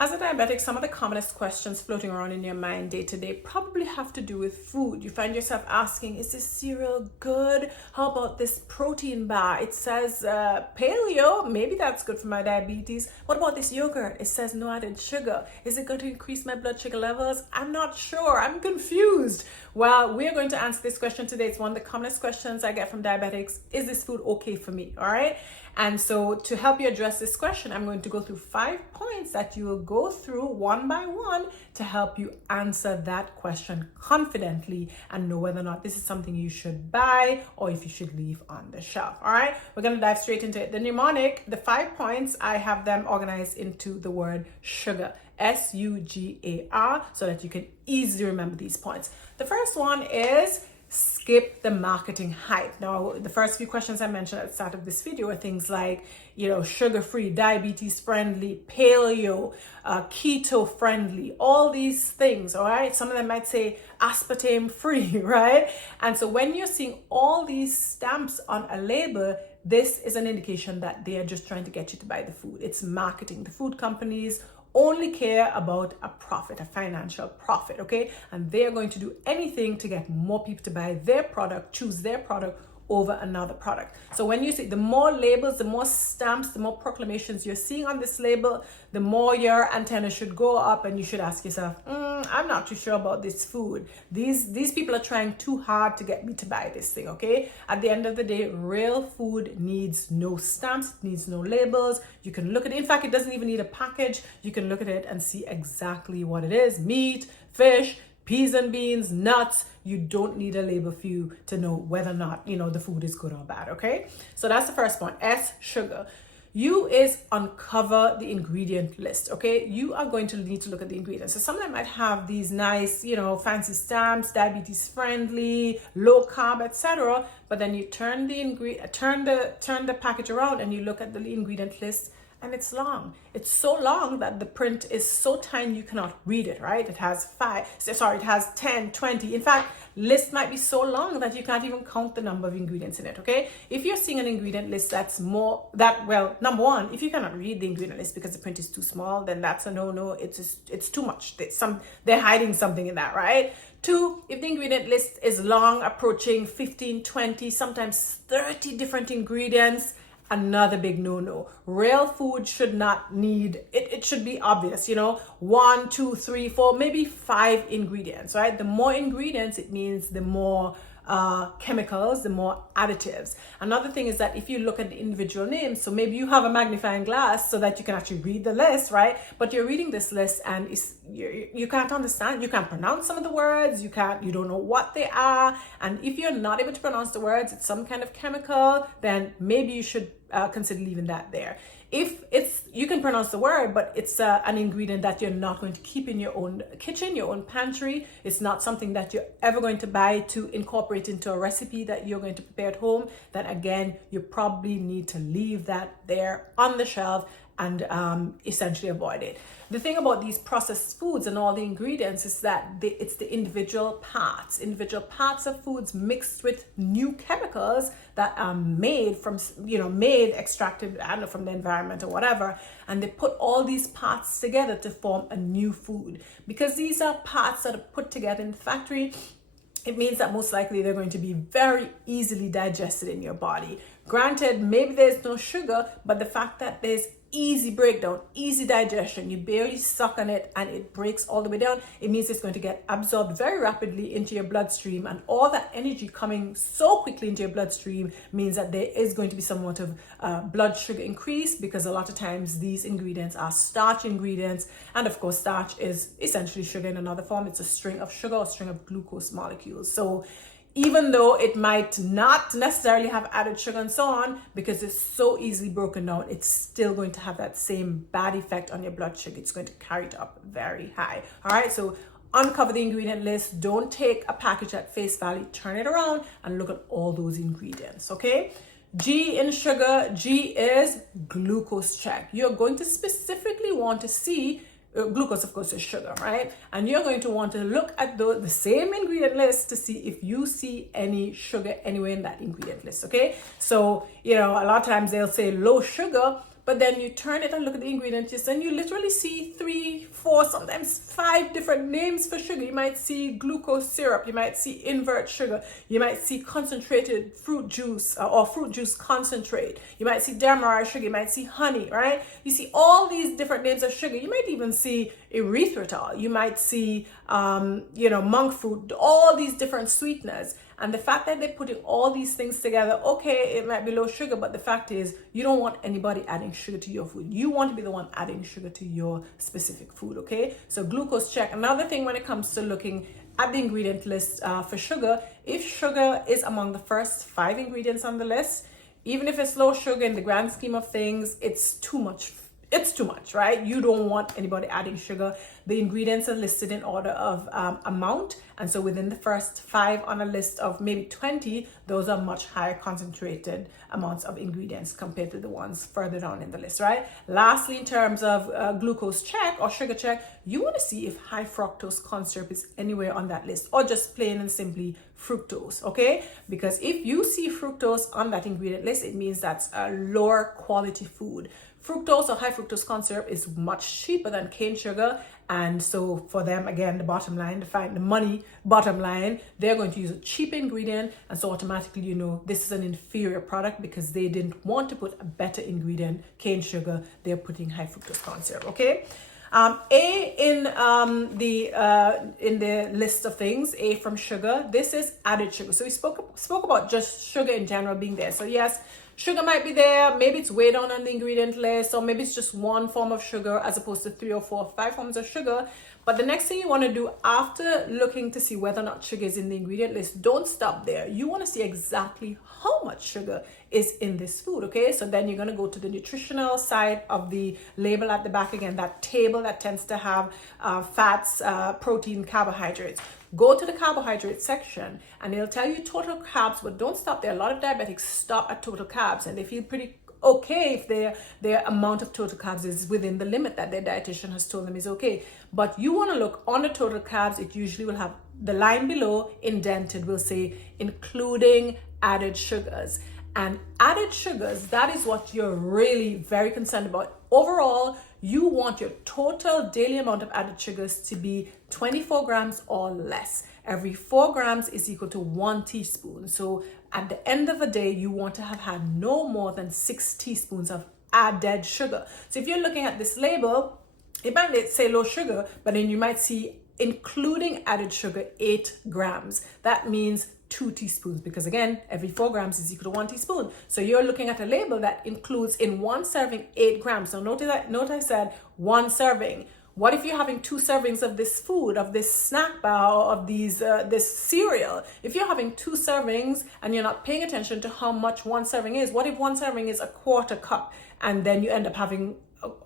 As a diabetic, some of the commonest questions floating around in your mind day to day probably have to do with food. You find yourself asking, is this cereal good? How about this protein bar? It says paleo, maybe that's good for my diabetes. What about this yogurt? It says no added sugar. Is it going to increase my blood sugar levels? I'm not sure. I'm confused. Well, we are going to answer this question today. It's one of the commonest questions I get from diabetics. Is this food okay for me? All right. And so to help you address this question, I'm going to go through 5 points that you will go through one by one to help you answer that question confidently and know whether or not this is something you should buy or if you should leave on the shelf. All right, we're going to dive straight into it. The mnemonic, the 5 points, I have them organized into the word sugar. SUGAR, so that you can easily remember these points. The first one is skip the marketing hype. Now, the first few questions I mentioned at the start of this video are things like, sugar-free, diabetes-friendly, paleo, keto-friendly, all these things, all right? Some of them might say aspartame-free, right? And so when you're seeing all these stamps on a label, this is an indication that they are just trying to get you to buy the food. It's marketing. The food companies only care about a profit, a financial profit, okay? And they are going to do anything to get more people to buy their product, choose their product over another product. So when you see the more labels, the more stamps, the more proclamations you're seeing on this label, the more your antenna should go up and you should ask yourself, I'm not too sure about this food. These people are trying too hard to get me to buy this thing, okay? At the end of the day, real food needs no stamps, it needs no labels. You can look at it. In fact, it doesn't even need a package. You can look at it and see exactly what it is. Meat, fish, peas and beans, nuts. You don't need a label for you to know whether or not, the food is good or bad, okay? So that's the first point. S, sugar. U is uncover the ingredient list, okay? You are going to need to look at the ingredients. So some of them might have these nice, fancy stamps, diabetes friendly, low carb, etc. But then you turn the package around and you look at the ingredient list, and it's long. It's so long that the print is so tiny you cannot read it, right? It has 10, 20. In fact, list might be so long that you can't even count the number of ingredients in it, okay? If you're seeing an ingredient list number one, if you cannot read the ingredient list because the print is too small, then that's a no-no. It's too much. They're hiding something in that, right? 2, if the ingredient list is long, approaching 15, 20, sometimes 30 different ingredients, another big no-no. Real food should not need, it should be obvious, 1, 2, 3, 4, maybe 5 ingredients, right? The more ingredients, it means the more chemicals, the more additives. Another thing is that if you look at the individual names, so maybe you have a magnifying glass so that you can actually read the list, right? But you're reading this list and you can't understand, you can't pronounce some of the words, you don't know what they are. And if you're not able to pronounce the words, it's some kind of chemical, then maybe you should consider leaving that there. If you can pronounce the word, but it's an ingredient that you're not going to keep in your own kitchen, your own pantry, it's not something that you're ever going to buy to incorporate into a recipe that you're going to prepare at home, then again, you probably need to leave that there on the shelf and essentially avoid it. The thing about these processed foods and all the ingredients is that it's the individual parts of foods mixed with new chemicals that are made from, extracted, I don't know, from the environment or whatever. And they put all these parts together to form a new food. Because these are parts that are put together in the factory, it means that most likely they're going to be very easily digested in your body. Granted, maybe there's no sugar, but the fact that there's easy breakdown, easy digestion, you barely suck on it and it breaks all the way down, it means it's going to get absorbed very rapidly into your bloodstream, and all that energy coming so quickly into your bloodstream means that there is going to be somewhat of blood sugar increase, because a lot of times these ingredients are starch ingredients, and of course starch is essentially sugar in another form. It's a string of sugar or string of glucose molecules. So even though it might not necessarily have added sugar and so on, because it's so easily broken down, it's still going to have that same bad effect on your blood sugar. It's going to carry it up very high. All right, so uncover the ingredient list. Don't take a package at face value. Turn it around and look at all those ingredients, okay? G in sugar, G is glucose check. You're going to specifically want to see glucose, of course, is sugar, right? And you're going to want to look at the same ingredient list to see if you see any sugar anywhere in that ingredient list, okay? So, a lot of times they'll say low sugar, but then you turn it and look at the ingredient list, and you literally see 3, 4, sometimes 5 different names for sugar. You might see glucose syrup, you might see invert sugar, you might see concentrated fruit juice or fruit juice concentrate, you might see demerara sugar, you might see honey, right? You see all these different names of sugar. You might even see erythritol, you might see monk fruit, all these different sweeteners. And the fact that they're putting all these things together, okay, it might be low sugar, but the fact is you don't want anybody adding sugar to your food. You want to be the one adding sugar to your specific food, okay? So glucose check. Another thing when it comes to looking at the ingredient list for sugar, if sugar is among the first 5 ingredients on the list, even if it's low sugar in the grand scheme of things, it's too much. It's too much, right? You don't want anybody adding sugar. The ingredients are listed in order of amount. And so within the first 5 on a list of maybe 20, those are much higher concentrated amounts of ingredients compared to the ones further down in the list, right? Lastly, in terms of glucose check or sugar check, you want to see if high fructose corn syrup is anywhere on that list or just plain and simply fructose, okay? Because if you see fructose on that ingredient list, it means that's a lower quality food. Fructose or high fructose corn syrup is much cheaper than cane sugar, and so for them, again, the bottom line, to find the money bottom line, they're going to use a cheap ingredient, and so automatically you know this is an inferior product because they didn't want to put a better ingredient, cane sugar, they're putting high fructose corn syrup, okay? A in the list of things, A from sugar, this is added sugar. So we spoke about just sugar in general being there. So yes, sugar might be there, maybe it's way down on the ingredient list, or maybe it's just one form of sugar as opposed to 3 or 4 or 5 forms of sugar. But the next thing you want to do after looking to see whether or not sugar is in the ingredient list, don't stop there. You want to see exactly how much sugar is in this food, okay? So then you're going to go to the nutritional side of the label at the back again, that table that tends to have fats, protein, carbohydrates. Go to the carbohydrate section and it'll tell you total carbs, but don't stop there. A lot of diabetics stop at total carbs and they feel pretty okay if their amount of total carbs is within the limit that their dietitian has told them is okay. But you want to look on the total carbs. It usually will have the line below indented, will say including added sugars. And added sugars, that is what you're really very concerned about. Overall, you want your total daily amount of added sugars to be 24 grams or less. Every 4 grams is equal to 1 teaspoon. So at the end of the day, you want to have had no more than 6 teaspoons of added sugar. So if you're looking at this label, it might say low sugar, but then you might see including added sugar 8 grams. That means 2 teaspoons, because again, every 4 grams is equal to 1 teaspoon. So you're looking at a label that includes in one serving 8 grams. So note I said 1 serving. What if you're having 2 servings of this food, of this snack bar, or of this cereal? If you're having 2 servings and you're not paying attention to how much 1 serving is, what if 1 serving is a quarter cup and then you end up having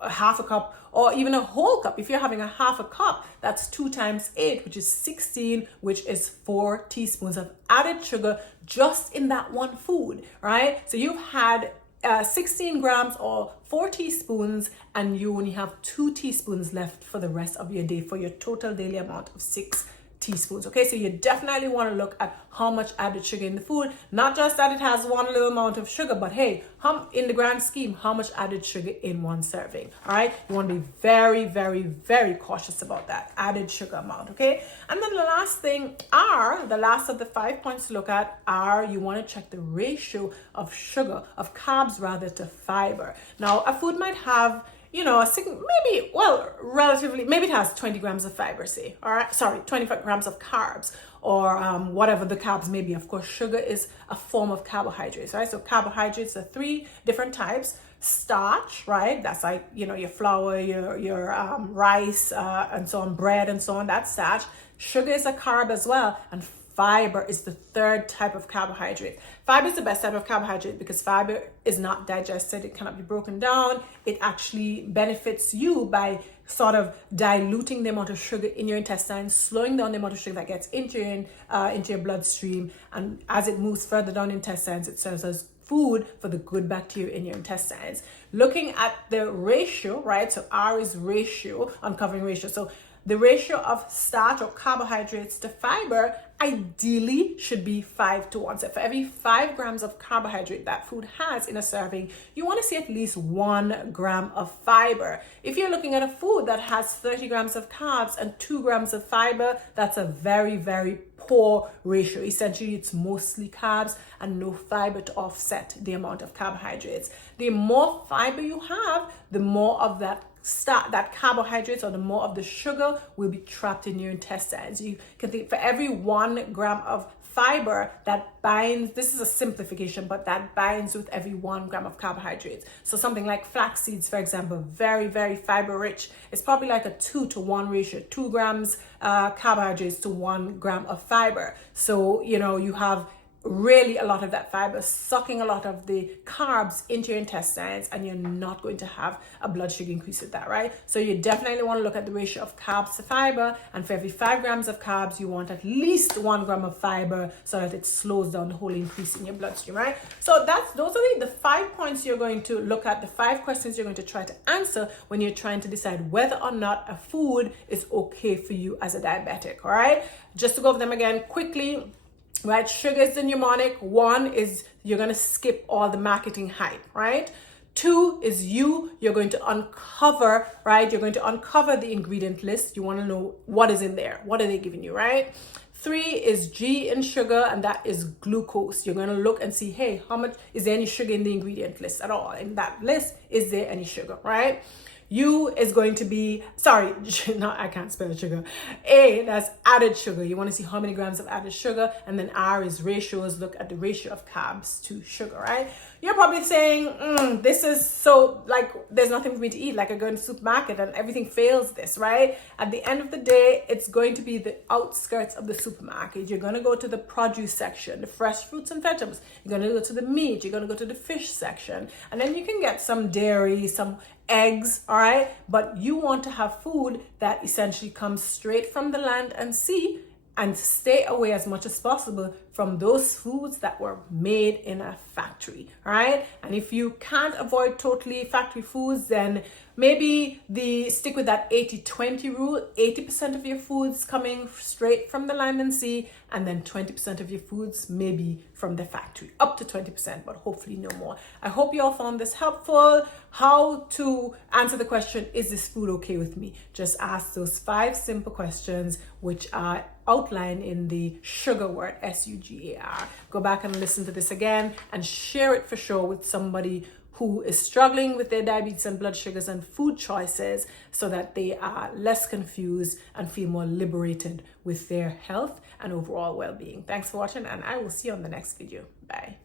a half a cup or even a whole cup? If you're having a half a cup, that's 2 times 8, which is 16, which is 4 teaspoons of added sugar just in that one food, right? So you've had 16 grams or 4 teaspoons and you only have 2 teaspoons left for the rest of your day for your total daily amount of 6 teaspoons. Okay, so you definitely want to look at how much added sugar in the food, not just that it has one little amount of sugar, but hey, in the grand scheme, how much added sugar in one serving. All right, you want to be very, very, very cautious about that added sugar amount. Okay, and then the last thing are the last of the 5 points to look at are you want to check the ratio of sugar, of carbs rather, to fiber. Now a food might have relatively, maybe it has 20 grams of fiber, say, all right, 25 grams of carbs, or whatever the carbs may be. Of course, sugar is a form of carbohydrates, right? So carbohydrates are 3 different types. Starch, right? That's like, your flour, your rice, and so on, bread and so on, that's starch. Sugar is a carb as well. And fiber is the 3rd type of carbohydrate. Fiber is the best type of carbohydrate because fiber is not digested. It cannot be broken down. It actually benefits you by sort of diluting the amount of sugar in your intestines, slowing down the amount of sugar that gets into your bloodstream. And as it moves further down intestines, it serves as food for the good bacteria in your intestines. Looking at the ratio, right? So R is ratio, uncovering ratio. So the ratio of starch or carbohydrates to fiber ideally should be 5-1. So for every 5 grams of carbohydrate that food has in a serving, you want to see at least 1 gram of fiber. If you're looking at a food that has 30 grams of carbs and 2 grams of fiber, that's a very, very poor ratio. Essentially, it's mostly carbs and no fiber to offset the amount of carbohydrates. The more fiber you have, the more of that carbohydrates, or the more of the sugar will be trapped in your intestines. You can think for every 1 gram of fiber that binds, this is a simplification, but that binds with every 1 gram of carbohydrates. So something like flax seeds, for example, very, very fiber rich. It's probably like a 2-to-1 ratio, 2 grams carbohydrates to 1 gram of fiber. So, you have really a lot of that fiber sucking a lot of the carbs into your intestines, and you're not going to have a blood sugar increase with that, right? So you definitely want to look at the ratio of carbs to fiber, and for every 5 grams of carbs you want at least 1 gram of fiber so that it slows down the whole increase in your bloodstream, right? So those are the 5 points you're going to look at, the 5 questions you're going to try to answer when you're trying to decide whether or not a food is okay for you as a diabetic. All right, just to go over them again quickly. Right, sugar is the mnemonic. 1 is you're going to skip all the marketing hype, right? 2 is you're going to uncover, right? You're going to uncover the ingredient list. You want to know what is in there. What are they giving you, right? 3 is G in sugar, and that is glucose. You're going to look and see, hey, how much, is there any sugar in the ingredient list at all? In that list, is there any sugar, right? U is going to be, no, I can't spell sugar. A, that's added sugar. You want to see how many grams of added sugar. And then R is ratios. Look at the ratio of carbs to sugar, right? You're probably saying, this is so, like, there's nothing for me to eat. Like, I go in the supermarket and everything fails this, right? At the end of the day, it's going to be the outskirts of the supermarket. You're going to go to the produce section, the fresh fruits and vegetables. You're going to go to the meat. You're going to go to the fish section. And then you can get some dairy, some eggs, all right? But you want to have food that essentially comes straight from the land and sea, and stay away as much as possible from those foods that were made in a factory, all right? And if you can't avoid totally factory foods, then maybe stick with that 80-20 rule. 80% of your foods coming straight from the land and sea, and then 20% of your foods maybe from the factory, up to 20%, but hopefully no more. I hope you all found this helpful. How to answer the question, is this food okay with me? Just ask those 5 simple questions, which are outlined in the sugar word, SUGAR. Go back and listen to this again and share it for sure with somebody who is struggling with their diabetes and blood sugars and food choices, so that they are less confused and feel more liberated with their health and overall well-being. Thanks for watching, and I will see you on the next video. Bye.